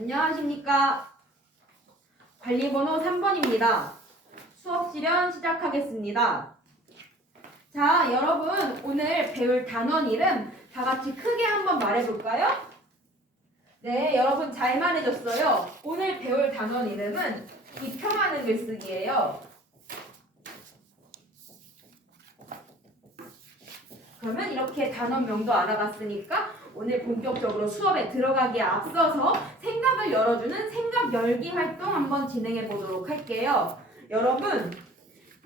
안녕하십니까. 관리번호 3번입니다. 수업 실현 시작하겠습니다. 자, 여러분 오늘 배울 단원 이름 다 같이 크게 한번 말해볼까요? 네, 여러분 잘 말해줬어요. 오늘 배울 단원 이름은 비평하는 글쓰기예요. 그러면 이렇게 단원명도 알아봤으니까 오늘 본격적으로 수업에 들어가기에 앞서서 생각을 열어주는 생각 열기 활동 한번 진행해 보도록 할게요.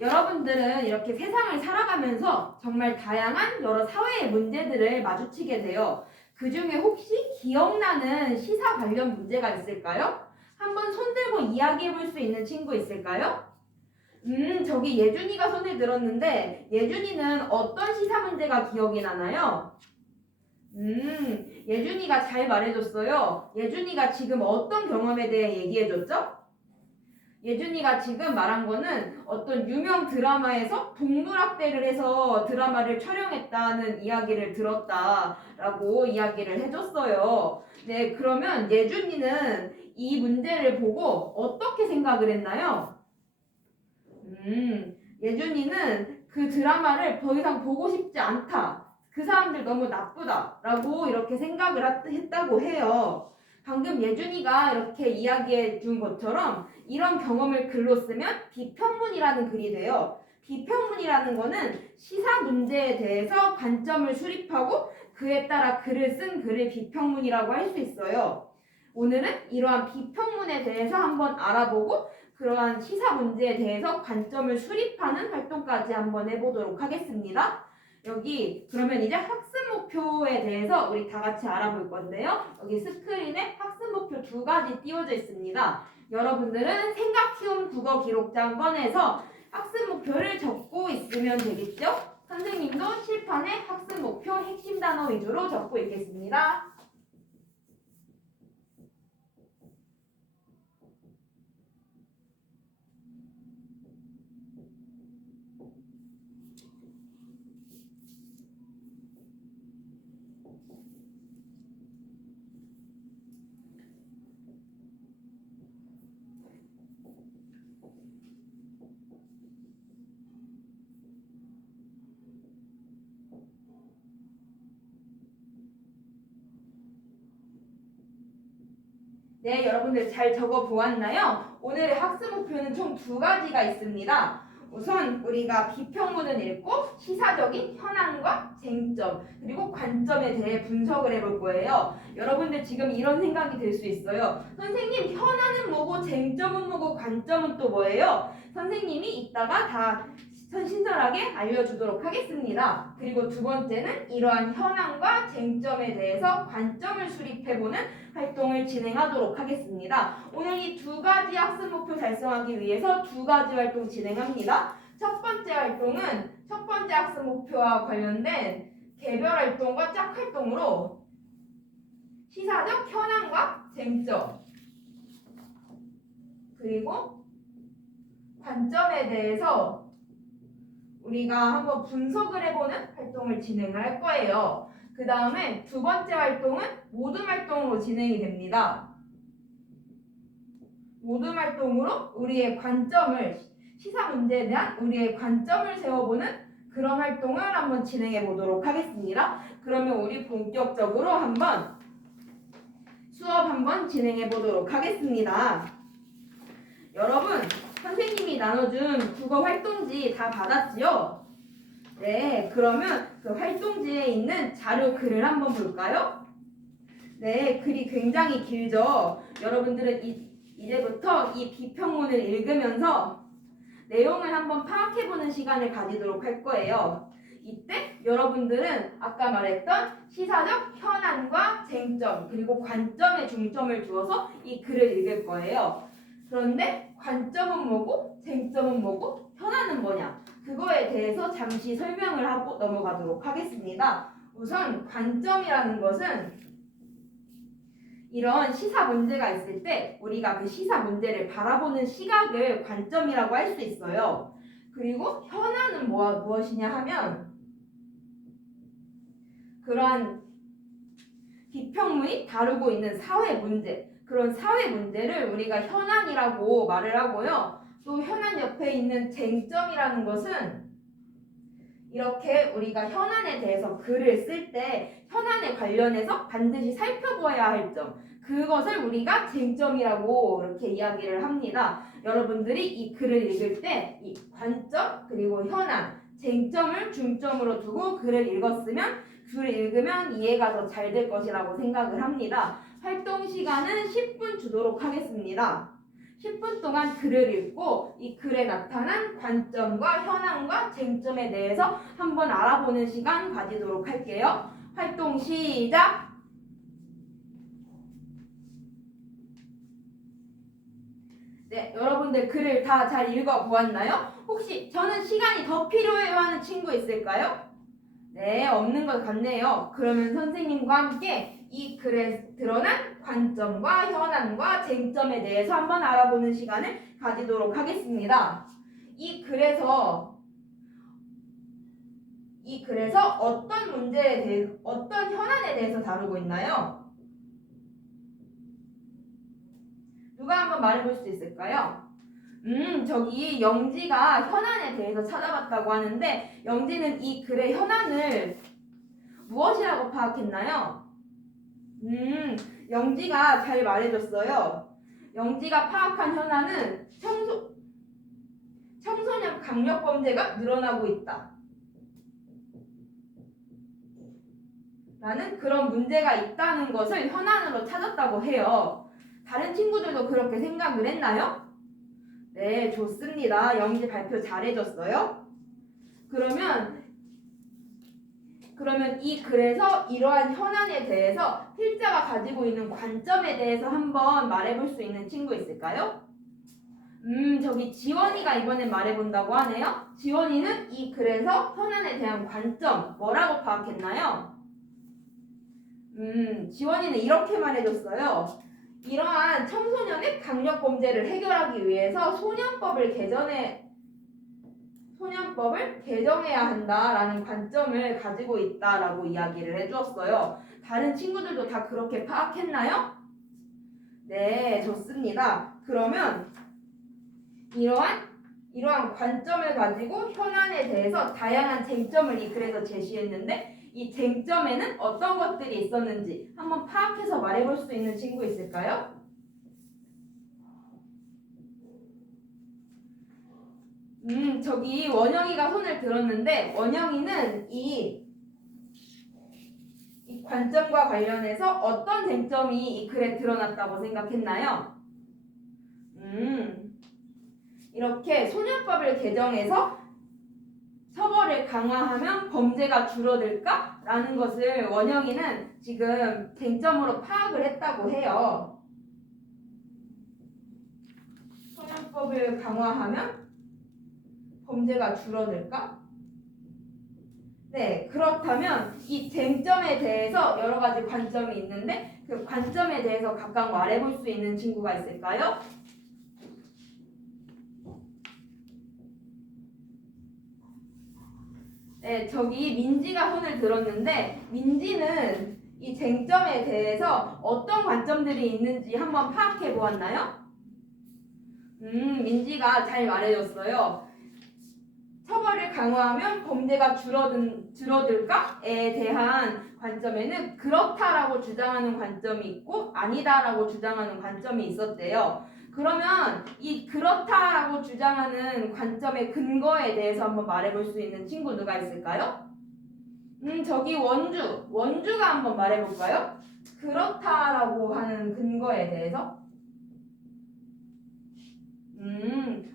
여러분들은 이렇게 세상을 살아가면서 정말 다양한 여러 사회의 문제들을 마주치게 돼요. 그 중에 혹시 기억나는 시사 관련 문제가 있을까요? 한번 손들고 이야기해 볼 수 있는 친구 있을까요? 저기 예준이가 손을 들었는데 예준이는 어떤 시사 문제가 기억이 나나요? 예준이가 잘 말해줬어요. 예준이가 지금 어떤 경험에 대해 얘기해줬죠? 예준이가 지금 말한 거는 어떤 유명 드라마에서 동물학대를 해서 드라마를 촬영했다는 이야기를 들었다라고 이야기를 해줬어요. 네, 그러면 예준이는 이 문제를 보고 어떻게 생각을 했나요? 예준이는 그 드라마를 더 이상 보고 싶지 않다. 그 사람들 너무 나쁘다. 라고 이렇게 생각을 했다고 해요. 방금 예준이가 이렇게 이야기해 준 것처럼 이런 경험을 글로 쓰면 비평문이라는 글이 돼요. 비평문이라는 거는 시사 문제에 대해서 관점을 수립하고 그에 따라 글을 쓴 글을 비평문이라고 할 수 있어요. 오늘은 이러한 비평문에 대해서 한번 알아보고 그러한 시사 문제에 대해서 관점을 수립하는 활동까지 한번 해보도록 하겠습니다. 여기 그러면 이제 학습 목표에 대해서 우리 다 같이 알아볼 건데요. 여기 스크린에 학습 목표 2가지 띄워져 있습니다. 여러분들은 생각 키움 국어 기록장 꺼내서 학습 목표를 적고 있으면 되겠죠? 선생님도 칠판에 학습 목표 핵심 단어 위주로 적고 있겠습니다. 네, 여러분들 잘 적어 보았나요? 오늘의 학습 목표는 총 2가지가 있습니다. 우선 우리가 비평문을 읽고 시사적인 현황과 쟁점 그리고 관점에 대해 분석을 해볼 거예요. 여러분들 지금 이런 생각이 들 수 있어요. 선생님, 현황은 뭐고 쟁점은 뭐고 관점은 또 뭐예요? 선생님이 이따가 다 친절하게 알려주도록 하겠습니다. 그리고 2번째는 이러한 현황과 쟁점에 대해서 관점을 수립해보는 활동을 진행하도록 하겠습니다. 오늘 이 2가지 학습 목표 달성하기 위해서 2가지 활동 진행합니다. 첫 번째 활동은 첫 번째 학습 목표와 관련된 개별 활동과 짝 활동으로 시사적 현황과 쟁점 그리고 관점에 대해서 우리가 한번 분석을 해보는 활동을 진행을 할 거예요. 그 다음에 2번째 활동은 모둠 활동으로 진행이 됩니다. 모둠 활동으로 우리의 관점을 시사 문제에 대한 우리의 관점을 세워보는 그런 활동을 한번 진행해 보도록 하겠습니다. 그러면 우리 본격적으로 한번 수업 한번 진행해 보도록 하겠습니다. 여러분, 선생님이 나눠준 국어 활동지 다 받았지요? 네, 그러면 그 활동지에 있는 자료 글을 한번 볼까요? 네, 글이 굉장히 길죠? 여러분들은 이제부터 이 비평문을 읽으면서 내용을 한번 파악해보는 시간을 가지도록 할 거예요. 이때 여러분들은 아까 말했던 시사적 현안과 쟁점 그리고 관점에 중점을 두어서 이 글을 읽을 거예요. 그런데 관점은 뭐고 쟁점은 뭐고 현안은 뭐냐? 그거에 대해서 잠시 설명을 하고 넘어가도록 하겠습니다. 우선 관점이라는 것은 이런 시사 문제가 있을 때 우리가 그 시사 문제를 바라보는 시각을 관점이라고 할 수 있어요. 그리고 현안은 무엇이냐 하면 그러한 비평문이 다루고 있는 사회 문제 그런 사회 문제를 우리가 현안이라고 말을 하고요. 또 현안 옆에 있는 쟁점이라는 것은 이렇게 우리가 현안에 대해서 글을 쓸 때 현안에 관련해서 반드시 살펴보아야 할 점, 그것을 우리가 쟁점이라고 이렇게 이야기를 합니다. 여러분들이 이 글을 읽을 때 이 관점 그리고 현안, 쟁점을 중점으로 두고 글을 읽었으면 글을 읽으면 이해가 더 잘 될 것이라고 생각을 합니다. 활동 시간은 10분 주도록 하겠습니다. 10분 동안 글을 읽고 이 글에 나타난 관점과 현황과 쟁점에 대해서 한번 알아보는 시간 가지도록 할게요. 활동 시작! 네, 여러분들 글을 다 잘 읽어보았나요? 혹시 저는 시간이 더 필요해요 하는 친구 있을까요? 네, 없는 것 같네요. 그러면 선생님과 함께 이 글에 드러난 관점과 현안과 쟁점에 대해서 한번 알아보는 시간을 가지도록 하겠습니다. 이 글에서 어떤 문제에 대해, 어떤 현안에 대해서 다루고 있나요? 누가 한번 말해볼 수 있을까요? 저기 영지가 현안에 대해서 찾아봤다고 하는데 영지는 이 글의 현안을 무엇이라고 파악했나요? 영지가 잘 말해줬어요. 영지가 파악한 현안은 청소년 강력범죄가 늘어나고 있다 라는 그런 문제가 있다는 것을 현안으로 찾았다고 해요. 다른 친구들도 그렇게 생각을 했나요? 네, 좋습니다. 영지 발표 잘해줬어요. 그러면 이 글에서 이러한 현안에 대해서 필자가 가지고 있는 관점에 대해서 한번 말해볼 수 있는 친구 있을까요? 저기 지원이가 이번엔 말해본다고 하네요. 지원이는 이 글에서 현안에 대한 관점 뭐라고 파악했나요? 지원이는 이렇게 말해줬어요. 이러한 청소년의 강력범죄를 해결하기 위해서 소년법을 개정해야 한다라는 관점을 가지고 있다라고 이야기를 해주었어요. 다른 친구들도 다 그렇게 파악했나요? 네, 좋습니다. 그러면 이러한 관점을 가지고 현안에 대해서 다양한 쟁점을 이 글에서 제시했는데 이 쟁점에는 어떤 것들이 있었는지 한번 파악해서 말해볼 수 있는 친구 있을까요? 저기 원영이가 손을 들었는데 원영이는 이 관점과 관련해서 어떤 쟁점이 이 글에 드러났다고 생각했나요? 이렇게 소년법을 개정해서 처벌을 강화하면 범죄가 줄어들까? 라는 것을 원영이는 지금 쟁점으로 파악을 했다고 해요. 소년법을 강화하면 범죄가 줄어들까? 네, 그렇다면 이 쟁점에 대해서 여러 가지 관점이 있는데 그 관점에 대해서 각각 말해볼 수 있는 친구가 있을까요? 네, 저기 민지가 손을 들었는데 민지는 이 쟁점에 대해서 어떤 관점들이 있는지 한번 파악해 보았나요? 민지가 잘 말해줬어요. 처벌을 강화하면 범죄가 줄어들까에 대한 관점에는 그렇다라고 주장하는 관점이 있고 아니다라고 주장하는 관점이 있었대요. 그러면 이 그렇다라고 주장하는 관점의 근거에 대해서 한번 말해볼 수 있는 친구 누가 있을까요? 저기 원주가 한번 말해볼까요? 그렇다라고 하는 근거에 대해서.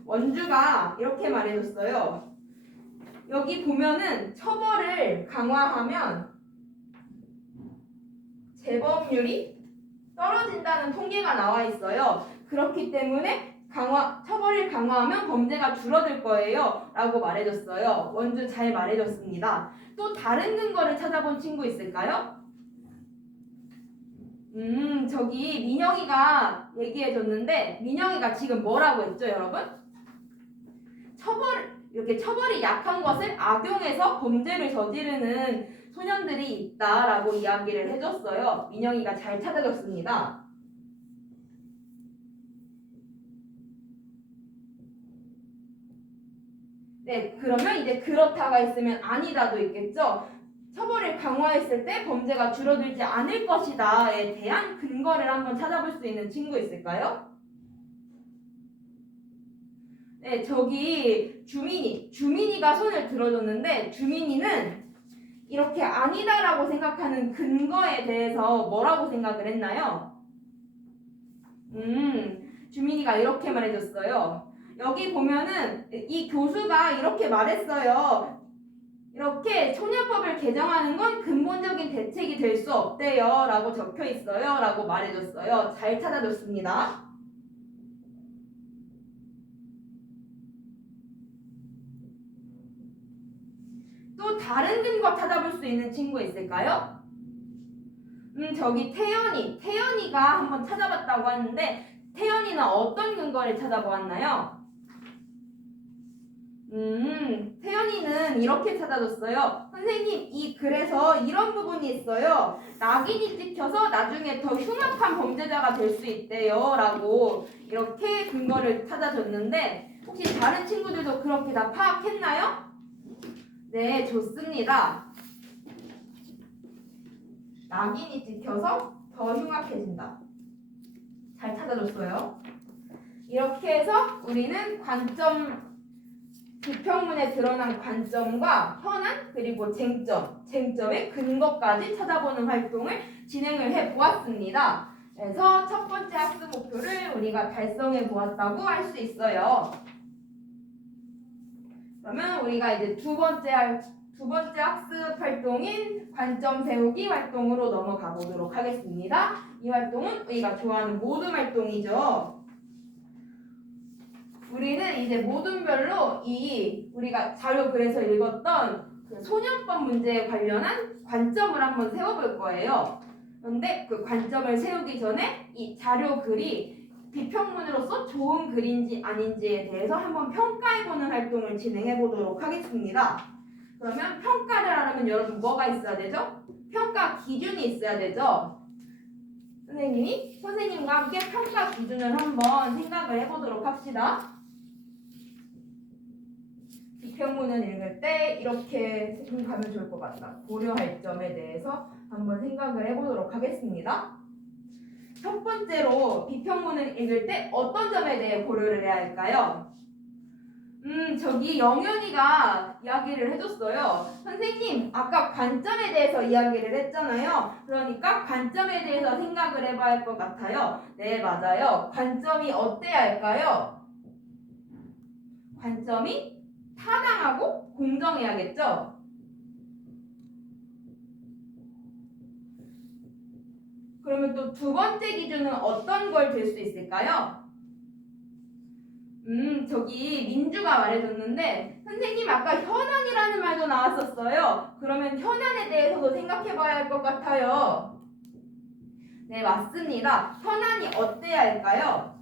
원주가 이렇게 말해줬어요. 여기 보면은 처벌을 강화하면 재범률이 떨어진다는 통계가 나와 있어요. 그렇기 때문에 처벌을 강화하면 범죄가 줄어들 거예요 라고 말해줬어요. 원주 잘 말해줬습니다. 또 다른 근거를 찾아본 친구 있을까요? 저기 민영이가 얘기해줬는데 민영이가 지금 뭐라고 했죠 여러분? 이렇게 처벌이 약한 것을 악용해서 범죄를 저지르는 소년들이 있다라고 이야기를 해줬어요. 민영이가 잘 찾아줬습니다. 네, 그러면 이제 그렇다가 있으면 아니다도 있겠죠. 처벌을 강화했을 때 범죄가 줄어들지 않을 것이다에 대한 근거를 한번 찾아볼 수 있는 친구 있을까요? 네, 저기 주민이가 손을 들어줬는데 주민이는 이렇게 아니다라고 생각하는 근거에 대해서 뭐라고 생각을 했나요? 주민이가 이렇게 말해줬어요. 여기 보면은 이 교수가 이렇게 말했어요. 이렇게 소년법을 개정하는 건 근본적인 대책이 될 수 없대요 라고 적혀 있어요 라고 말해줬어요. 잘 찾아줬습니다. 또 다른 근거 찾아볼 수 있는 친구 있을까요? 저기 태연이가 한번 찾아봤다고 하는데 태연이는 어떤 근거를 찾아보았나요? 태연이는 이렇게 찾아줬어요. 선생님, 이 글에서 이런 부분이 있어요. 낙인이 찍혀서 나중에 더 흉악한 범죄자가 될 수 있대요 라고 이렇게 근거를 찾아줬는데 혹시 다른 친구들도 그렇게 다 파악했나요? 네, 좋습니다. 낙인이 찍혀서 더 흉악해진다. 잘 찾아줬어요. 이렇게 해서 우리는 비평문에 드러난 관점과 현안 그리고 쟁점의 근거까지 찾아보는 활동을 진행을 해보았습니다. 그래서 첫 번째 학습 목표를 우리가 달성해 보았다고 할 수 있어요. 그러면 우리가 이제 두 번째 학습 활동인 관점 세우기 활동으로 넘어가 보도록 하겠습니다. 이 활동은 우리가 좋아하는 모둠 활동이죠. 우리는 이제 모둠별로 우리가 자료 글에서 읽었던 그 소년법 문제에 관련한 관점을 한번 세워볼 거예요. 그런데 그 관점을 세우기 전에 이 자료 글이 비평문으로서 좋은 글인지 아닌지에 대해서 한번 평가해보는 활동을 진행해 보도록 하겠습니다. 그러면 평가를 하려면 여러분 뭐가 있어야 되죠? 평가 기준이 있어야 되죠? 선생님과 함께 평가 기준을 한번 생각을 해보도록 합시다. 비평문을 읽을 때 이렇게 생각하면 좋을 것 같다. 고려할 점에 대해서 한번 생각을 해보도록 하겠습니다. 첫 번째로 비평문을 읽을 때 어떤 점에 대해 고려를 해야 할까요? 저기 영현이가 이야기를 해줬어요. 선생님, 아까 관점에 대해서 이야기를 했잖아요. 그러니까 관점에 대해서 생각을 해봐야 할 것 같아요. 네, 맞아요. 관점이 어때야 할까요? 관점이 타당하고 공정해야겠죠? 그러면 또 두 번째 기준은 어떤 걸 될 수 있을까요? 저기 민주가 말해줬는데 선생님 아까 현안이라는 말도 나왔었어요. 그러면 현안에 대해서도 생각해봐야 할 것 같아요. 네, 맞습니다. 현안이 어때야 할까요?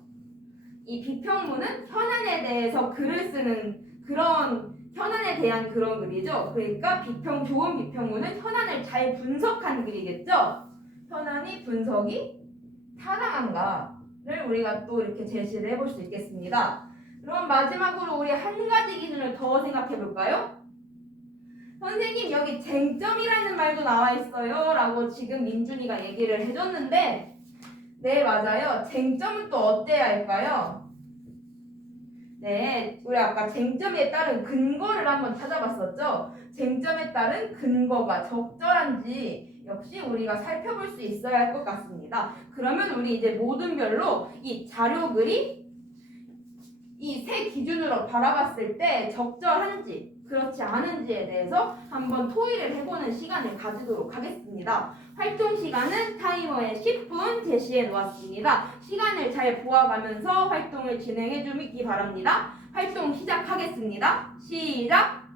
이 비평문은 현안에 대해서 글을 쓰는 그런 현안에 대한 그런 글이죠. 그러니까 좋은 비평문은 현안을 잘 분석한 글이겠죠. 현안이 분석이 타당한가를 우리가 또 이렇게 제시를 해볼 수 있겠습니다. 그럼 마지막으로 우리 한 가지 기준을 더 생각해 볼까요? 선생님 여기 쟁점이라는 말도 나와 있어요 라고 지금 민준이가 얘기를 해줬는데 네, 맞아요. 쟁점은 또 어때야 할까요? 네, 우리 아까 쟁점에 따른 근거를 한번 찾아봤었죠. 쟁점에 따른 근거가 적절한지 역시 우리가 살펴볼 수 있어야 할 것 같습니다. 그러면 우리 이제 모둠별로 이 자료글이 이 세 기준으로 바라봤을 때 적절한지 그렇지 않은지에 대해서 한번 토의를 해보는 시간을 가지도록 하겠습니다. 활동 시간은 타이머에 10분 제시해 놓았습니다. 시간을 잘 보아가면서 활동을 진행해 주시기 바랍니다. 활동 시작하겠습니다. 시작!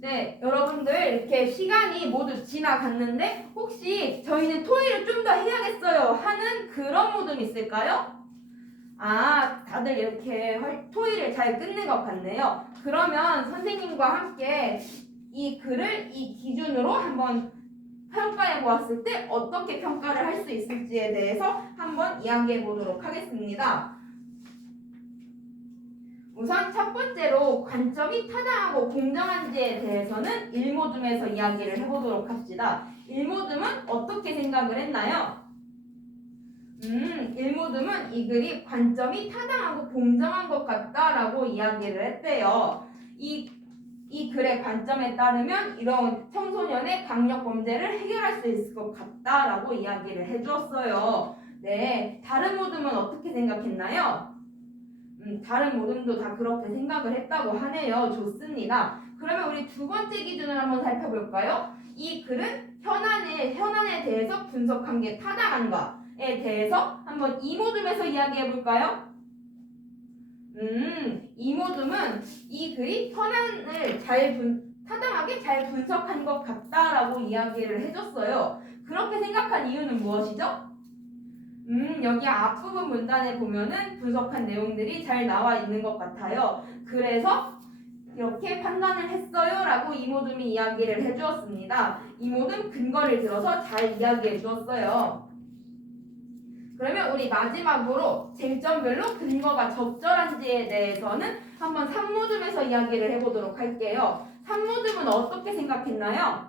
네, 여러분들 이렇게 시간이 모두 지나갔는데 혹시 저희는 토의를 좀 더 해야겠어요 하는 그런 모둠 있을까요? 아, 다들 이렇게 토의를 잘 끝낸 것 같네요. 그러면 선생님과 함께 이 글을 이 기준으로 한번 평가해 보았을 때 어떻게 평가를 할 수 있을지에 대해서 한번 이야기해 보도록 하겠습니다. 우선 첫 번째로 관점이 타당하고 공정한지에 대해서는 일모듬에서 이야기를 해보도록 합시다. 일모듬은 어떻게 생각을 했나요? 일모듬은 이 글이 관점이 타당하고 공정한 것 같다라고 이야기를 했대요. 이 글의 관점에 따르면 이런 청소년의 강력 범죄를 해결할 수 있을 것 같다라고 이야기를 해주었어요. 네, 다른 모듬은 어떻게 생각했나요? 다른 모듬도 다 그렇게 생각을 했다고 하네요. 좋습니다. 그러면 우리 두 번째 기준을 한번 살펴볼까요? 이 글은 현안에 대해서 분석한 게 타당한가에 대해서 한번 이 모듬에서 이야기해 볼까요? 이 모듬은 이 글이 현안을 타당하게 잘 분석한 것 같다라고 이야기를 해줬어요. 그렇게 생각한 이유는 무엇이죠? 여기 앞부분 문단에 보면은 분석한 내용들이 잘 나와 있는 것 같아요. 그래서 이렇게 판단을 했어요 라고 이모듬이 이야기를 해주었습니다. 이모듬 근거를 들어서 잘 이야기해 주었어요. 그러면 우리 마지막으로 쟁점별로 근거가 적절한지에 대해서는 한번 3모듬에서 이야기를 해보도록 할게요. 3모듬은 어떻게 생각했나요?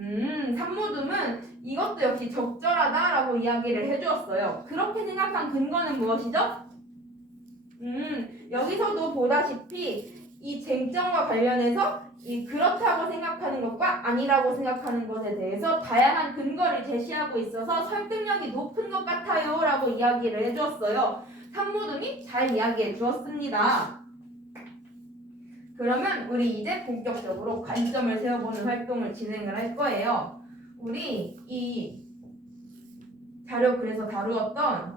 3모듬은 이것도 역시 적절하다라고 이야기를 해주었어요. 그렇게 생각한 근거는 무엇이죠? 여기서도 보다시피 이 쟁점과 관련해서 이 그렇다고 생각하는 것과 아니라고 생각하는 것에 대해서 다양한 근거를 제시하고 있어서 설득력이 높은 것 같아요 라고 이야기를 해주었어요. 3모듬이 잘 이야기해 주었습니다. 그러면 우리 이제 본격적으로 관점을 세워보는 활동을 진행을 할 거예요. 우리 이 자료 글에서 다루었던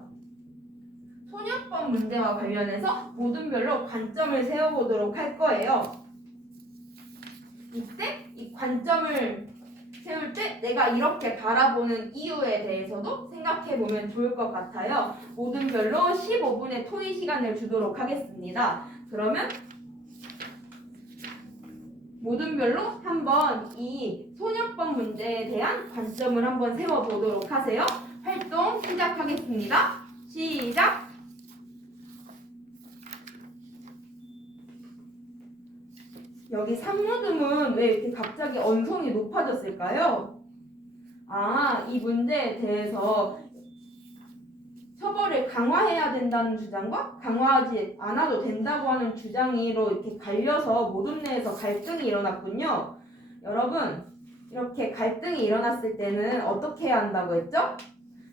소년법 문제와 관련해서 모둠별로 관점을 세워보도록 할 거예요. 이때 이 관점을 세울 때 내가 이렇게 바라보는 이유에 대해서도 생각해보면 좋을 것 같아요. 모둠별로 15분의 토의 시간을 주도록 하겠습니다. 그러면 모둠별로 한번 이 소년법 문제에 대한 관점을 한번 세워보도록 하세요. 활동 시작하겠습니다. 시작! 여기 3모듬은 왜 이렇게 갑자기 언성이 높아졌을까요? 이 문제에 대해서 처벌을 강화해야 된다는 주장과 강화하지 않아도 된다고 하는 주장으로 이렇게 갈려서 모둠 내에서 갈등이 일어났군요. 여러분, 이렇게 갈등이 일어났을 때는 어떻게 해야 한다고 했죠?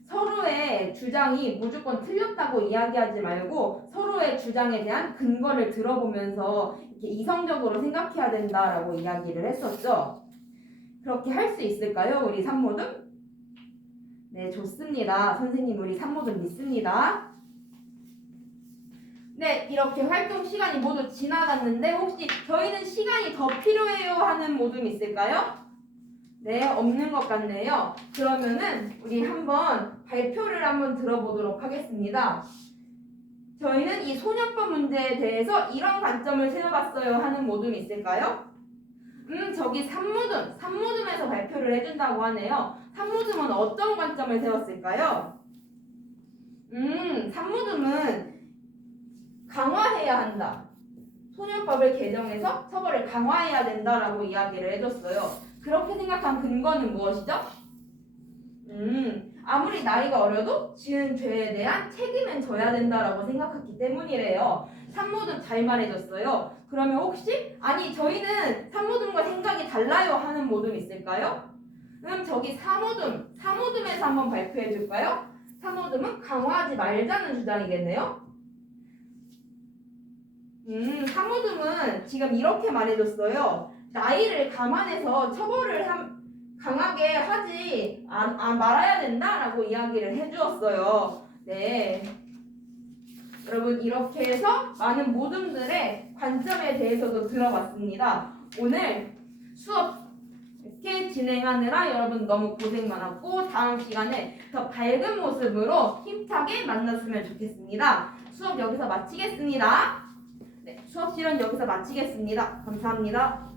서로의 주장이 무조건 틀렸다고 이야기하지 말고 서로의 주장에 대한 근거를 들어보면서 이렇게 이성적으로 생각해야 된다라고 이야기를 했었죠. 그렇게 할 수 있을까요? 우리 3모듬? 네, 좋습니다. 선생님 우리 3모듬 믿습니다. 네, 이렇게 활동 시간이 모두 지나갔는데 혹시 저희는 시간이 더 필요해요 하는 모둠 있을까요? 네, 없는 것 같네요. 그러면은 우리 한번 발표를 한번 들어보도록 하겠습니다. 저희는 이 소년법 문제에 대해서 이런 관점을 세워봤어요 하는 모둠 있을까요? 저기 3모둠에서 발표를 해준다고 하네요. 3모둠은 어떤 관점을 세웠을까요? 3모둠은 강화해야 한다. 소년법을 개정해서 처벌을 강화해야 된다라고 이야기를 해줬어요. 그렇게 생각한 근거는 무엇이죠? 아무리 나이가 어려도 지은 죄에 대한 책임은 져야 된다라고 생각했기 때문이래요. 3모듬 잘 말해줬어요. 그러면 혹시 아니 저희는 3모듬과 생각이 달라요 하는 모둠 있을까요? 저기 4모둠에서 한번 발표해 줄까요? 3모둠은 강화하지 말자는 주장이겠네요. 3모둠은 지금 이렇게 말해줬어요. 나이를 감안해서 처벌을 강하게 하지 말아야 된다라고 이야기를 해주었어요. 네. 여러분 이렇게 해서 많은 모둠들의 관점에 대해서도 들어봤습니다. 오늘 수업 이렇게 진행하느라 여러분 너무 고생 많았고 다음 시간에 더 밝은 모습으로 힘차게 만났으면 좋겠습니다. 수업 여기서 마치겠습니다. 네, 수업 실은 여기서 마치겠습니다. 감사합니다.